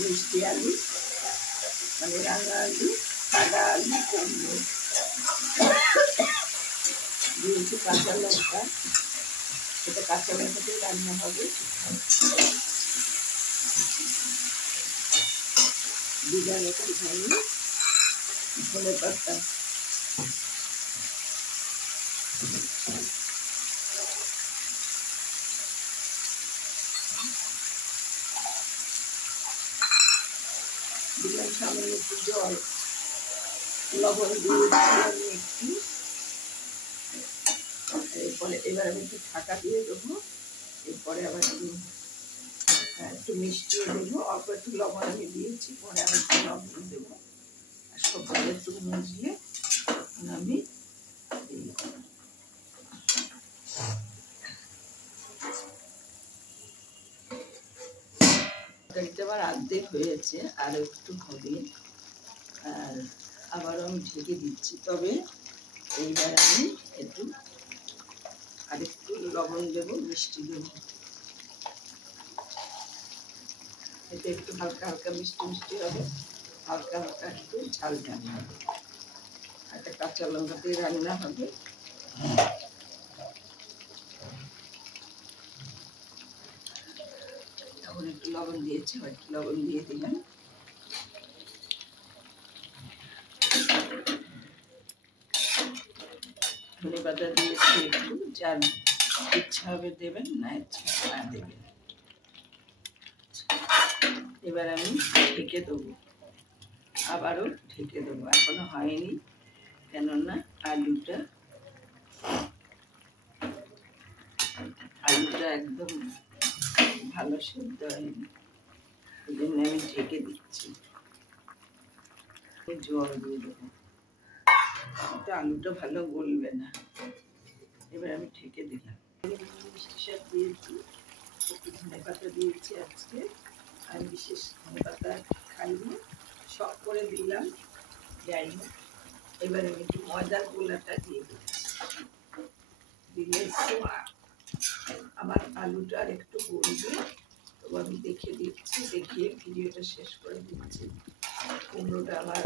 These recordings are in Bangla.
মিষ্টি আলু মানে রাঙা আলু, সাদা আলু, কুমড়ো দিয়েছি, কাঁচা লঙ্কা, এটা কাঁচা লঙ্কা দিয়ে রান্না হবে। দিলাম একটুখানি ধনে পাতা, দিলাম সামান্য একটু জল, লবণ দিয়ে আমি একটু। এরপরে এবার আমি একটু ঢাকা দিয়ে দেবো। এরপরে আবার একটু মিষ্টিও দেবো, অল্প একটু লবণ আমি দিয়েছি, পরে আমি একটু লবণ দেবো। আর সবগুলো একটু মিশিয়ে আমি তরকারিটা আবার অর্ধেক হয়েছে, আর একটু হবে। আর আবারও আমি ঢেকে দিচ্ছি। তবে এইবার আমি একটু আরেকটু লবণ দেবো, মিষ্টি দেবো, এতে একটু হালকা হালকা মিষ্টি মিষ্টি হবে, হালকা হালকা একটু ঝাল ঝাল হবে। একটা কাঁচা লঙ্কা দিয়ে রান্না হবে। এখন একটু লবণ দিয়েছি, একটু লবণ দিয়ে দিলাম। ধনে পাতা দিয়েছি একটু, যার ইচ্ছা হবে দেবেন, না ইচ্ছা না দেবেন। এবার আমি ঢেকে দেবো, আবারও ঢেকে দেবো। এখনো হয়নি, কেননা আলুটা একদম ভালো সেদ্ধ হয়নি, এই জন্য আমি ঢেকে দিচ্ছি। জল দিয়ে দেবো, আলুটা ভালো গলবে না। এবার আমি ঢেকে দিলাম। মিষ্টি শাক দিয়েছি, একটু ধনে পাতা দিয়েছি। আজকে আমি বিশেষ ধনে পাতা খাই না, শখ করে দিলাম, যাই হোক। এবার আমি একটু ময়দার গোলাটা দিয়ে দিচ্ছি, দিলে আমার আলুটা আর একটু গলবে। তো আমি দেখে দিচ্ছি, দেখিয়ে ভিডিওটা শেষ করে দিচ্ছি। কুমড়োটা আমার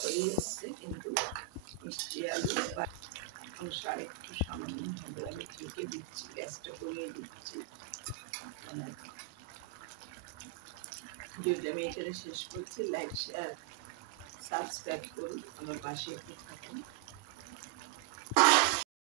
হয়ে এসছে, কিন্তু মিষ্টি আলু বা অংশ আর একটু সামান্য হবে। আমি ঢেকে দিচ্ছি, গ্যাসটা কমিয়ে দিচ্ছি। ভিডিওটা আমি এখানে শেষ করছি। লাইক, শেয়ার, সাবস্ক্রাইব করুন, আমার পাশে একটু থাকুন।